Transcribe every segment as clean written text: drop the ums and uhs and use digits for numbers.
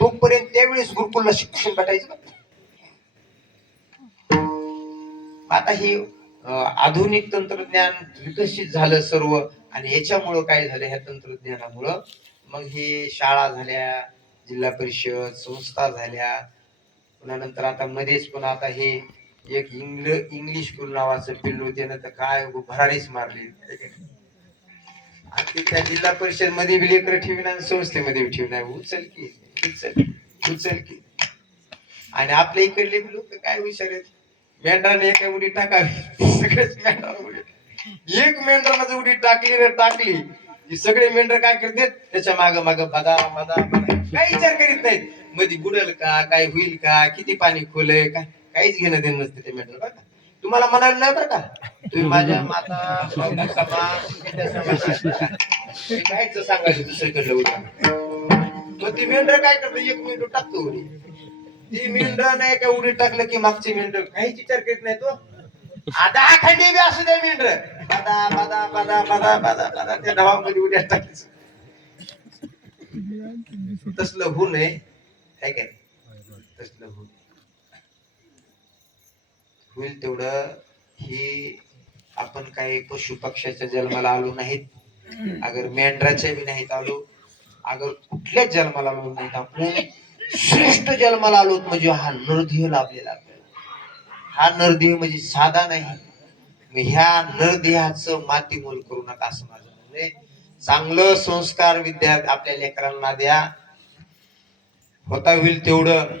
तोपर्यंत त्यावेळेस गुरुकुलला शिक्षण भेटायचं. आता हे आधुनिक तंत्रज्ञान विकसित झालं सर्व, आणि याच्यामुळं काय झालं, ह्या तंत्रज्ञानामुळं मग हे शाळा झाल्या, जिल्हा परिषद संस्था झाल्या, पुन्हा नंतर आता मध्येच पण आता हे एक इंग्लिश स्कूल नावाचं पिल्लू, त्यानं तर काय भरारीच मारली. आणि त्या जिल्हा परिषद मध्ये बी लेकर ठेवी आणि संस्थेमध्ये बी ठेवी, उचल की उचल उचल की. आणि आपल्या इकडले लोक काय हुशार आहेत, मेंढराने एका उडी टाकावी, सगळेच मेंढराला उडी, एक मेंढराला जर उडी टाकली रे टाकली की सगळे मेंढर काय करतात, त्याच्या माग माग बदा बदा बदा, काही विचार करीत नाहीत मध्ये बुडेल का, काय होईल का, किती पाणी खोलय का, काहीच घेणं देणं नसतं ते मेंढर. बरं का, तुम्हाला म्हणायला नाही बरं का, तुम्ही माझ्या माता कायच सांगायचं दुसरीकडलं उडी. मग ती मेंढर काय करतो, एक मेंढर टाकतो उडी, ती मेंढर नाही का उडी टाकलं की मागची मेंढर काहीच विचार करीत नाही, तो आता खंडी बी असू दे मेंढर बदा बदा बदा बदा बदा बदा त्या ढवामध्ये उड्या टाकायचं. तसलं होऊ नये, काय काय तसलं होईल तेवढं. ही आपण काही पशु पक्ष्याच्या जन्माला आलो नाहीत, अगर मेंढराच्या बी नाहीत आलो, अगर कुठल्याच जन्माला आलो नाहीत, आपण श्रेष्ठ जन्माला आलो म्हणजे हा नरदेह लाभलेला आपल्याला. हा नरदेह म्हणजे साधा नाही, ह्या नरदेहाचं मातीमोल करू नका असं माझं म्हणजे. चांगलं संस्कार विद्यार्थी आपल्या लेकरांना द्या, होता होईल तेवढं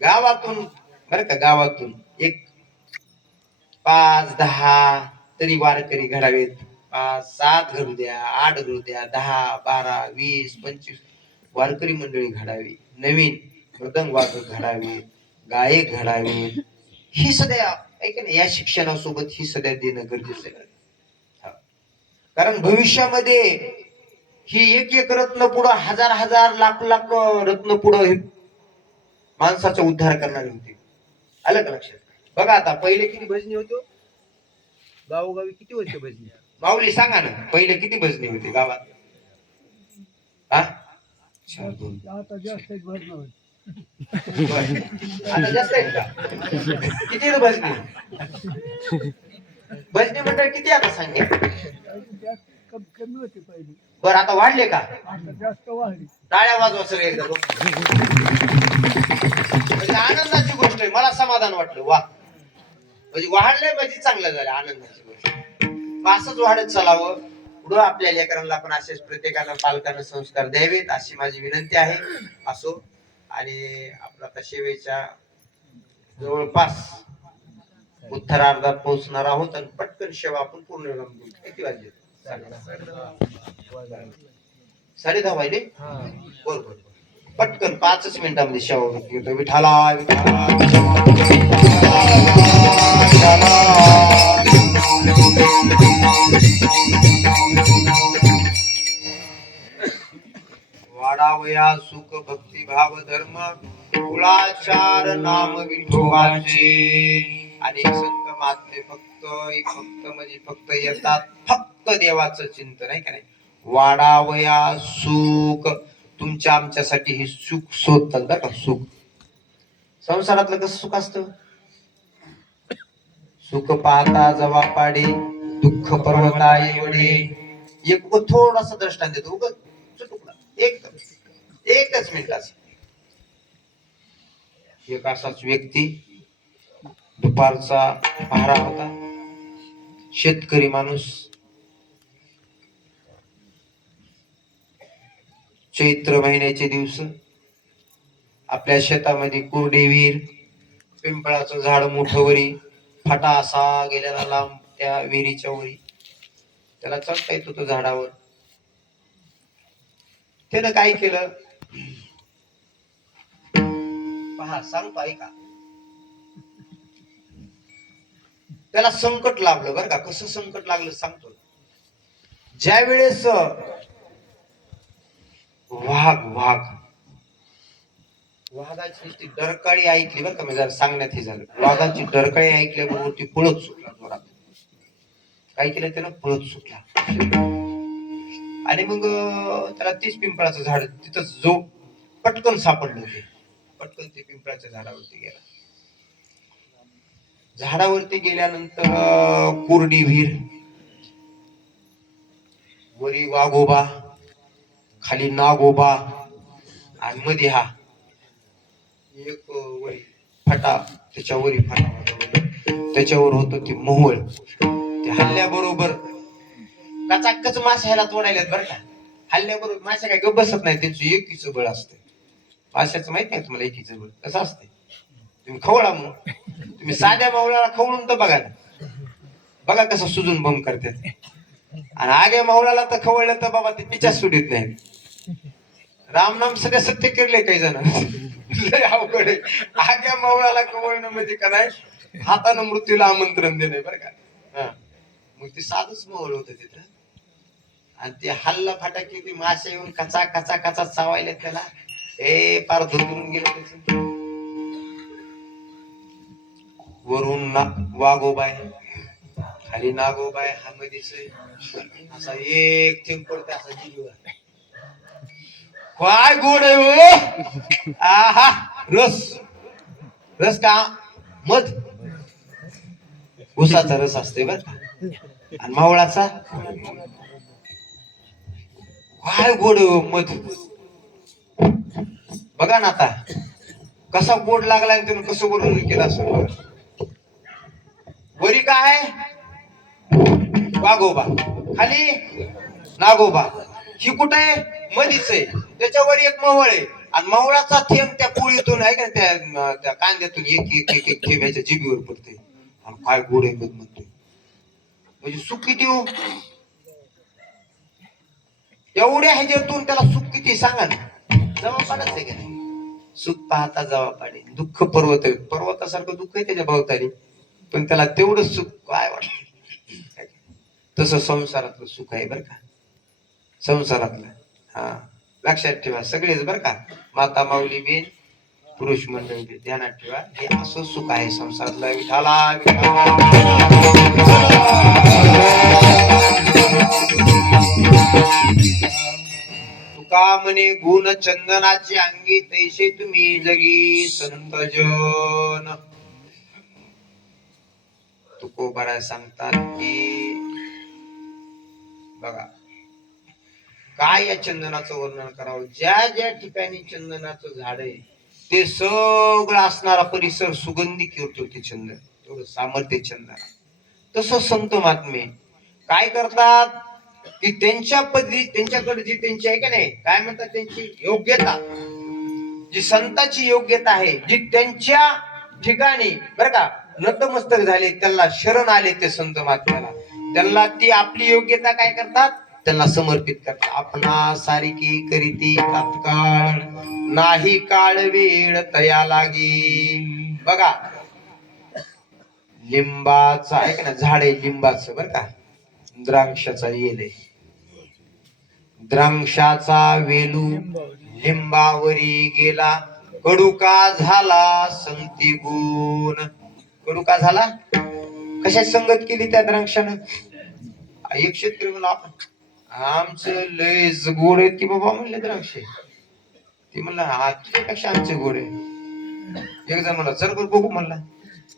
गावातून, बरं का, गावातून एक 5-10 तरी वारकरी घडावेत. 5-7 घडू द्या, 8 घडू द्या, 10-12-20-25 वारकरी मंडळी घडावी, नवीन मृदंग वादक घडावे, गायक घडावे. ही सध्या ऐक ना, या शिक्षणासोबत ही सध्या देणं गरजेचं आहे. कारण भविष्यामध्ये ही एक एक रत्न पुढं, हजार हजार लाख लाख रत्न पुढं माणसाचा उद्धार करणारे होते. आलं का लक्षात? बघा आता पहिले किती भजनी होते गावोगावी, किती होते भजनी? माऊली सांगा ना, पहिले किती भजनी होते गावात? हा, आता जास्त भजन, आता जास्त आहेत का? किती भजनी? भजनी मंडळ किती आता सांगा? कमी होती पहिली. बरं आता वाढले का? आता जास्त वाढली. टाळ्या वाजवा सगळे एकदा. म्हणजे आनंदाची गोष्ट आहे, मला समाधान वाटलं. वा, म्हणजे वाढलंय म्हणजे चांगलं झालं, आनंदाची गोष्ट. असंच वाढत चालावं पुढं. आपल्या लेकरांना पण असेच प्रत्येकाला पालकांना संस्कार द्यावेत अशी माझी विनंती आहे. असो, आणि आपला आता शेवेच्या जवळपास उत्तरार्धात पोहोचणार आहोत, आणि पटकन शेवा आपण पूर्ण रंगू. किती वाजले? 10:30 वाजले. बरोबर, पटकन 5 मिनिटांमध्ये शेवा घेतो. विठाला वाडावया सुख भक्ती भाव धर्म कुळाचार नाम विठोबाचे. आणि संत महात्मे फक्त म्हणजे फक्त येतात फक्त देवाचं चिंतन आहे का नाही. वाडावया सुख, तुमच्या आमच्यासाठी हे सुख शोधतात बरं का. सुख संसारातलं कसं सुख असतं? सुख पाहता जवा पाडे, दुःख पर्वता एवढे. एक थोडासा दृष्टांत देतो, चुटुकडा, एकच मिनिटाचा. एक असाच व्यक्ती, दुपारचा पहारा होता, शेतकरी माणूस, चैत्र महिन्याचे दिवस, आपल्या शेतामध्ये कोरडे विहीर, पिंपळाचं झाड मोठं वरी, फाटा असा गेलेला लांब त्या विहिरीच्या वरी. त्याला चढता येत होतं झाडावर. त्यानं काय केलं पहा, सांगतो ऐका. त्याला संकट लागलं बरं का. कसं संकट लागलं सांगतो. ज्या वेळेस वाघाची ती डरकाळी ऐकली बरं का, मी जरा सांगण्यात हे झालं. वाघाची डरकाळी ऐकल्याबरोबर ती पळत सुटला जोरात. काय केलं त्यानं? पळत सुटला. आणि मग त्याला तीच पिंपळाचं झाड तिथंच जो पटकन सापडलं ते, पटकन ते पिंपळाच्या झाडावरती गेला. झाडावरती गेल्यानंतर कोरडी विहीर, वरी वाघोबा, खाली नागोबा, आणि मध्ये हा एक वरी फाटा, त्याच्यावरी फाटा होता, त्याच्यावर होत ते मोहोळ. ते हल्ल्याबरोबर कचाकच मासे ह्याला तोडायला बरं का. हल्ल्याबरोबर मासे काय गप बसत नाही, त्यांचं एकीचं बळ असते. माशाचं माहित नाही तुम्हाला एकीचं बळ कसं असते? तुम्ही खवळा मग, तुम्ही साध्या मावळाला खवळून तर बघा ना, बघा कसं सुजून बंब करतात. आणि आगे मावळाला तर खवळलं तर बाबा ते पिच्या सुडीत नाही. रामनाम सगळं सत्य केले काही जण, लय अवघड आहे. आग्या मावळाला खवळणं म्हणजे का नाही, हातानं मृत्यूला आमंत्रण देणे बरं का. हा, मग ते साधच मावळ होत तिथं. आणि ते हल्ला फटाके ते मासे येऊन कचा कचा कचा चावायला त्याला, ए पार धुतून गेलं त्याच. वरून वाघोबाय, खाली नागोबाय, हा मधीच असा एक थेंब पडते असा जीव. काय गोड आहे हो, आहा. रस, रस का मध, उसाचा रस असते बर का, आणि मावळाचा काय गोड आहे हो मध. बघा ना आता कसा गोड लागलाय, त्यानं कसं बोलून केलं असं. वरी काय वाघोबा, खाली नागोबा, ही कुठे आहे मधीच आहे, त्याच्यावर एक मवळ आहे. आणि मवळाचा थेंब त्या पोळीतून आहे का, त्या कांद्यातून एक एक एक एक थेंब याच्या जिभीवर पडते. आणि काय गोड आहे म्हणतोय, म्हणजे सुख किती हो एवढ्या ह्याच्यातून, त्याला सुख किती सांगा ना. जवळ पाडच आहे का नाही, सुख पाहता जवळ पाडे, दुःख पर्वत आहे, पर्वतासारखं दुःख आहे त्याच्या भोवताली, पण त्याला तेवढं सुख काय वाटत. तसं संसारातलं सुख आहे बर का, संसारातलं. हा, लक्षात ठेवा सगळेच बर का, माता माऊली बिन पुरुष मंडळी बिन, ध्यानात ठेवा, हे असं सुख आहे संसारातलं. विठाला तुका म्हणे गुण चंदनाची अंगी, तैसे तुम्ही जगी संत जन. तुकोबारा सांगतात की बघा काय या चंदनाचं वर्णन करावं. ज्या ज्या ठिकाणी चंदनाचं झाड आहे ते सगळं असणारा परिसर सुगंधी करतो ते चंदन, एवढं सामर्थ्य चंदन. तसं संत महात्मे काय करतात की त्यांच्या पद्धती, त्यांच्याकडे जी त्यांची आहे का नाही, काय म्हणतात त्यांची योग्यता, जी संताची योग्यता आहे, जी त्यांच्या ठिकाणी बरं का नतमस्तक झाले, त्यांना शरण आले ते संत महात्म्याला, त्यांना ती आपली योग्यता काय करतात, त्यांना समर्पित करतात. आपणा सारिकी करीती तात्काळ, नाही काळ वेळ तया लागी. बघा लिंबाचा आहे का ना झाड आहे, लिंबाचं बरं का, द्राक्षाचा येल आहे, द्राक्षाचा वेलू लिंबावरी गेला, कडुका झाला संगती गुण. कडुका झाला, कशात संगत केली त्या द्राक्षानं. एक शेतकरी म्हणला, आमचं लय गोड आहे की बाबा म्हणले द्राक्षे. ती म्हणला आजच्यापेक्षा आमचे गोड आहे. एक जण म्हणला चल बरं बघू म्हणला,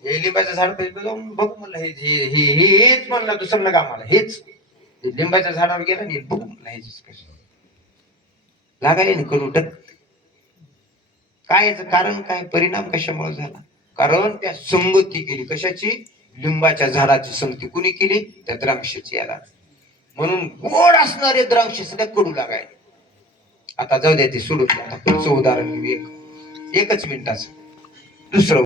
हे लिंबाचं झाड बघू म्हणलं, हेच म्हणला, दुसरं नका आम्हाला हेच. लिंबाच्या झाडावर गेला नाही, बघू म्हणला हेच लागायला ना कडू टक. काय याचं कारण काय, परिणाम कशामुळे झाला, कारण त्या संगती केली. कशाची, लिंबाच्या झाडाची संगती कुणी केली, त्या द्राक्षाची याला. म्हणून गोड असणारे द्राक्ष सध्या कडू लागायला. आता जाऊ द्या ते सोडून, आता पुढचं उदाहरण घेऊ एकच मिनिटाचं. दुसरं